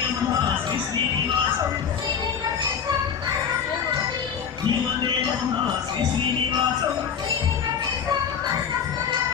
Shri Srinivasam